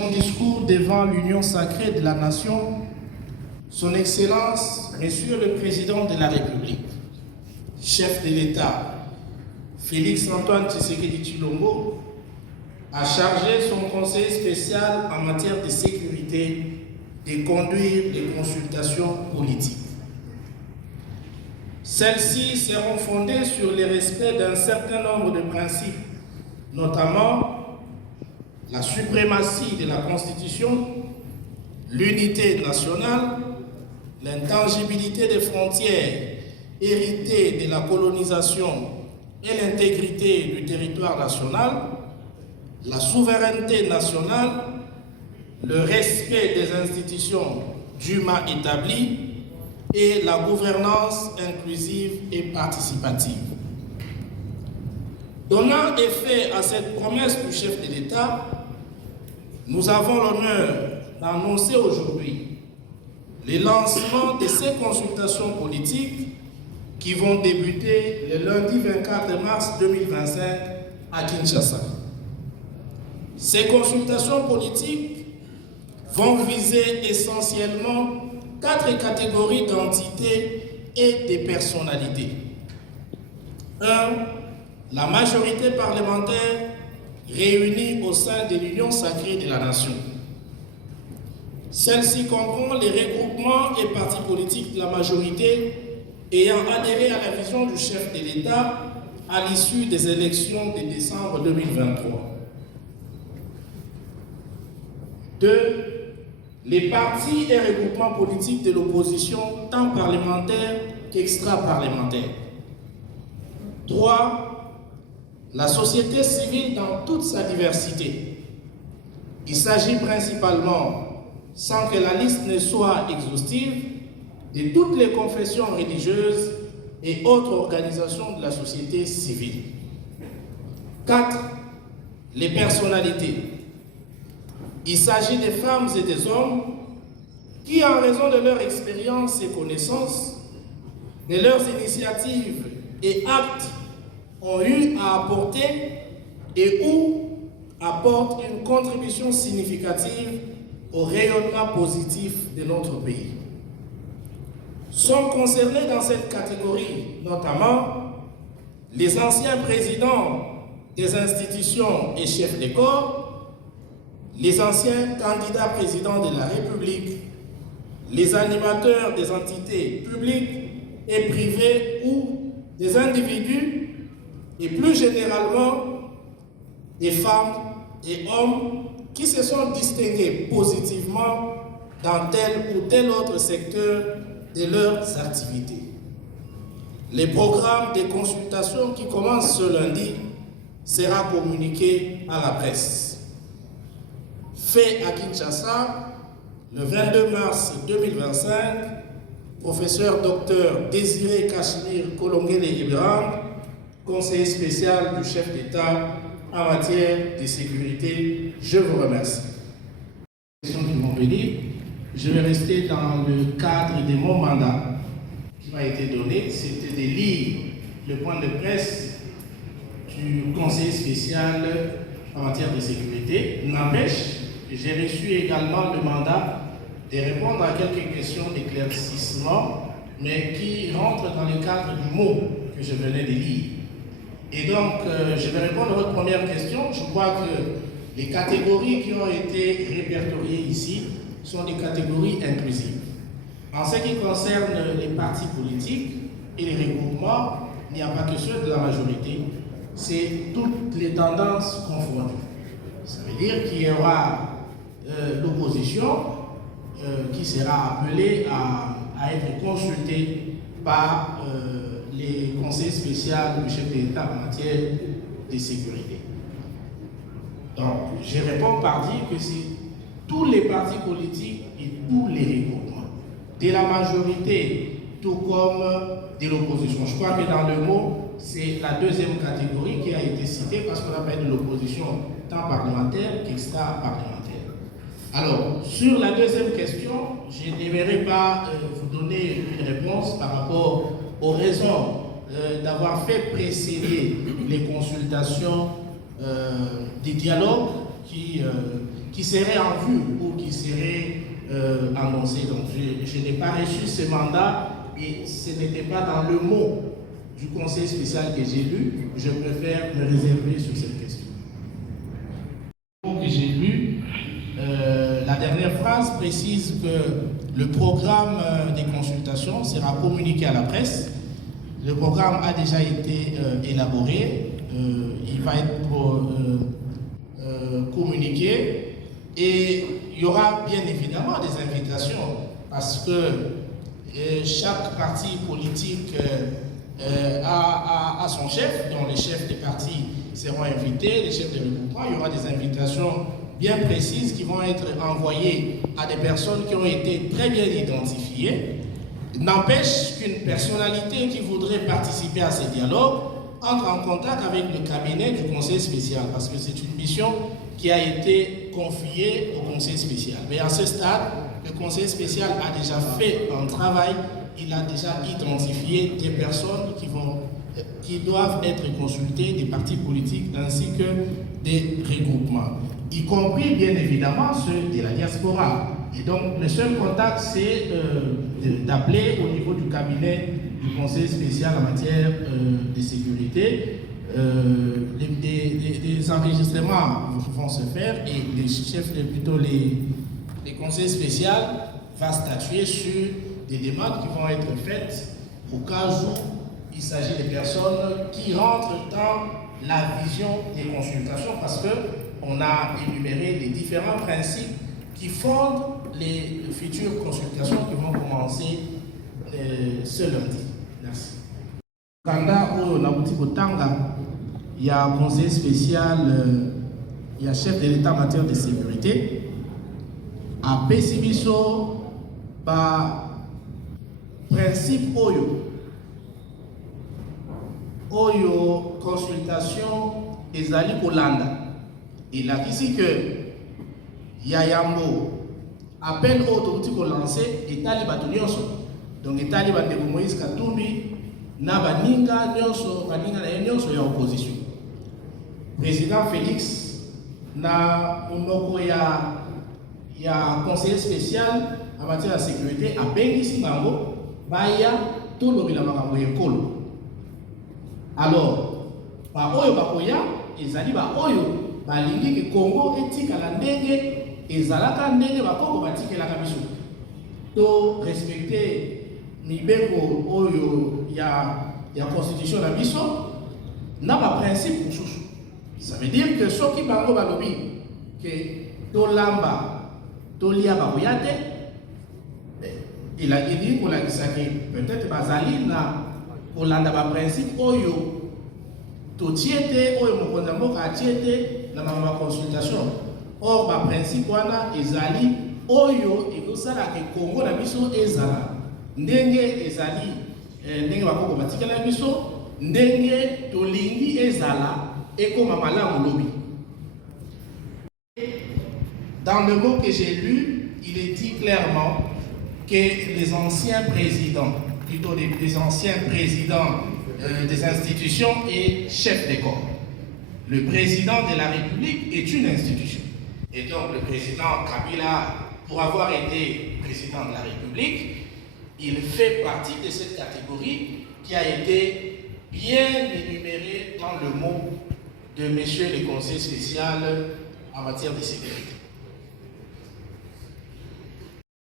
Son discours devant l'Union sacrée de la Nation, Son Excellence, Monsieur le Président de la République, chef de l'État, Félix-Antoine Tshisekedi Tshilombo, a chargé son conseiller spécial en matière de sécurité de conduire les consultations politiques. Celles-ci seront fondées sur le respect d'un certain nombre de principes, notamment la suprématie de la Constitution, l'unité nationale, l'intangibilité des frontières héritées de la colonisation et l'intégrité du territoire national, la souveraineté nationale, le respect des institutions dûment établies et la gouvernance inclusive et participative. Donnant effet à cette promesse du chef de l'État, nous avons l'honneur d'annoncer aujourd'hui le lancement de ces consultations politiques qui vont débuter le lundi 24 mars 2025 à Kinshasa. Ces consultations politiques vont viser essentiellement 4 catégories d'entités et de personnalités. 1. La majorité parlementaire réunie au sein de l'Union sacrée de la Nation. Celle-ci comprend les regroupements et partis politiques de la majorité ayant adhéré à la vision du chef de l'État à l'issue des élections de décembre 2023. 2. Les partis et regroupements politiques de l'opposition, tant parlementaires qu'extra-parlementaires. 3. La société civile dans toute sa diversité. Il s'agit principalement, sans que la liste ne soit exhaustive, de toutes les confessions religieuses et autres organisations de la société civile. 4. Les personnalités. Il s'agit des femmes et des hommes qui, en raison de leur expérience et connaissances, de leurs initiatives et actes, ont eu à apporter et ou apportent une contribution significative au rayonnement positif de notre pays. Sont concernés dans cette catégorie notamment les anciens présidents des institutions et chefs de corps, les anciens candidats présidents de la République, les animateurs des entités publiques et privées ou des individus et plus généralement des femmes et hommes qui se sont distingués positivement dans tel ou tel autre secteur de leurs activités. Le programme de consultation qui commence ce lundi sera communiqué à la presse. Fait à Kinshasa, le 22 mars 2025, professeur Dr Désiré Cachemire Kolongele Ibrahim, conseiller spécial du chef d'État en matière de sécurité. Je vous remercie. Je vais rester dans le cadre de mon mandat qui m'a été donné, c'était de lire le point de presse du conseiller spécial en matière de sécurité. N'empêche, j'ai reçu également le mandat de répondre à quelques questions d'éclaircissement, mais qui rentrent dans le cadre du mot que je venais de lire. Et donc, je vais répondre à votre première question. Je crois que les catégories qui ont été répertoriées ici sont des catégories inclusives. En ce qui concerne les partis politiques et les regroupements, il n'y a pas que ceux de la majorité, c'est toutes les tendances confondues. Ça veut dire qu'il y aura l'opposition qui sera appelée à être consultée par les conseils spéciaux du chef de l'État en matière de sécurité. Donc, je réponds par dire que c'est tous les partis politiques et tous les regroupements, de la majorité tout comme de l'opposition. Je crois que dans le mot, c'est la deuxième catégorie qui a été citée parce qu'on appelle de l'opposition tant parlementaire qu'extra-parlementaire. Alors, sur la deuxième question, je n'aimerais pas vous donner une réponse par rapport aux raisons d'avoir fait précéder les consultations des dialogues qui qui serait en vue ou qui serait annoncé. Donc je n'ai pas reçu ce mandat et ce n'était pas dans le mot du conseil spécial que j'ai lu. Je préfère me réserver sur cette question. Le mot que j'ai lu, la dernière phrase précise que le programme des consultations sera communiqué à la presse. Le programme a déjà été élaboré, il va être communiqué et il y aura bien évidemment des invitations parce que chaque parti politique a son chef, dont les chefs des partis seront invités, les chefs de regroupement. Il y aura des invitations bien précises qui vont être envoyées à des personnes qui ont été très bien identifiées. N'empêche qu'une personnalité qui voudrait participer à ces dialogues entre en contact avec le cabinet du conseil spécial parce que c'est une mission qui a été confiée au conseil spécial. Mais à ce stade, le conseil spécial a déjà fait un travail, il a déjà identifié des personnes qui doivent être consultées, des partis politiques ainsi que des regroupements, y compris bien évidemment ceux de la diaspora. Et donc le seul contact c'est d'appeler au niveau du cabinet du conseil spécial en matière de sécurité. Les enregistrements vont se faire et les chefs, plutôt les conseils spéciaux vont statuer sur des demandes qui vont être faites au cas où il s'agit de personnes qui rentrent dans la vision des consultations parce qu'on a énuméré les différents principes qui fondent les futures consultations qui vont commencer ce lundi. Merci. Kanda au Nabuti Kotanga, il y a un conseil spécial, il y a chef de l'État en matière de sécurité. À Pessibiso, par principe Oyo consultation ezali Kolanda. Il a ici que Yayambo appel autorité pour lancer État Libatonyonso. Donc État Libatonyonso Moïse Katumbi na baninga nyonso baninga na nyonso ya opposition. Président Félix na monoko ya conseiller spécial en matière de sécurité a bengisi bango baya tout lobila makambo ekolo. Alors ba oyo bakoya ezali ba oyo balingi ke Congo etikala ndenge ezalaka ndenge bakoko batikelaka biso to respecter mibeko oyo ya constitution na biso na ba principe mosusu. Ça veut dire que soki bango balobi que tolamba tolia bakoya te, il a dit pour la kisaki peut-être bazali na kolanda ba principe oyo totiete oyo mokonza mboka atiete na ma consultation. Or, par principe, wana ezali oyo ekosala ke Congo na biso ezala ndenge ezali ndenge bakoko batikala biso ndenge tolingi ezala ekoma malamu lobi. Dans le mot que j'ai lu, il est dit clairement que les anciens présidents, plutôt les anciens présidents des institutions et chefs des corps. Le président de la République est une institution. Et donc le président Kabila, pour avoir été président de la République, il fait partie de cette catégorie qui a été bien énumérée dans le mot de monsieur le conseiller spécial en matière de sécurité.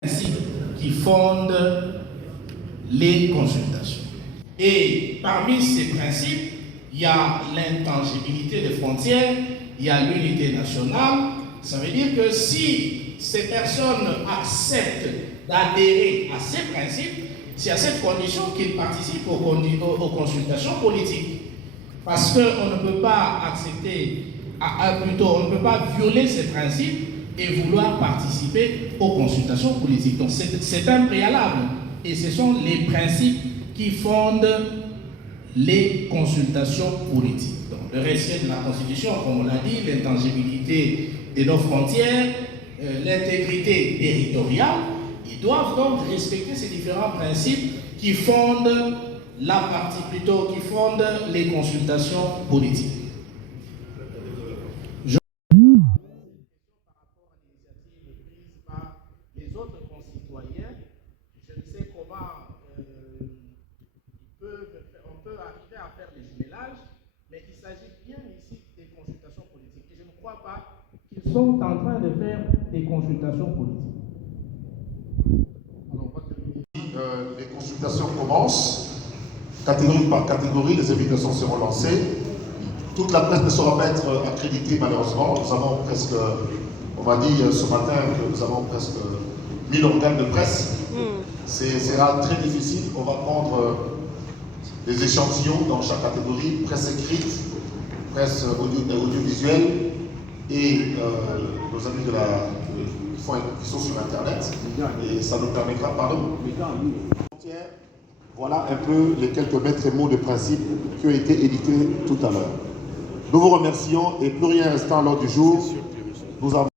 Ainsi, qui fondent les consultations. Et parmi ces principes, il y a l'intangibilité des frontières, il y a l'unité nationale. Ça veut dire que si ces personnes acceptent d'adhérer à ces principes, c'est à cette condition qu'ils participent aux consultations politiques. Parce qu'on ne peut pas accepter, on ne peut pas violer ces principes et vouloir participer aux consultations politiques. Donc c'est un préalable. Et ce sont les principes qui fondent les consultations politiques. Donc, le respect de la Constitution, comme on l'a dit, l'intangibilité de nos frontières, l'intégrité territoriale, ils doivent donc respecter ces différents principes qui fondent la partie, plutôt qui fondent les consultations politiques. concitoyens. Je ne sais comment on peut arriver à faire des jumelages, mais il s'agit bien ici des consultations politiques. Et je ne crois pas qu'ils sont en train de faire des consultations politiques. Les consultations commencent. Catégorie par catégorie, les invitations seront lancées. Toute la presse ne sera pas être accréditée malheureusement. Nous avons presque, on m'a dit ce matin que nous avons presque 1000 organes de presse. C'est sera très difficile. On va prendre des échantillons dans chaque catégorie, presse écrite, presse audiovisuelle et nos amis qui sont sur Internet. Et ça nous permettra, pardon. Voilà un peu les quelques maîtres mots de principe qui ont été édités tout à l'heure. Nous vous remercions et plus rien restant à l'ordre du jour. Nous avons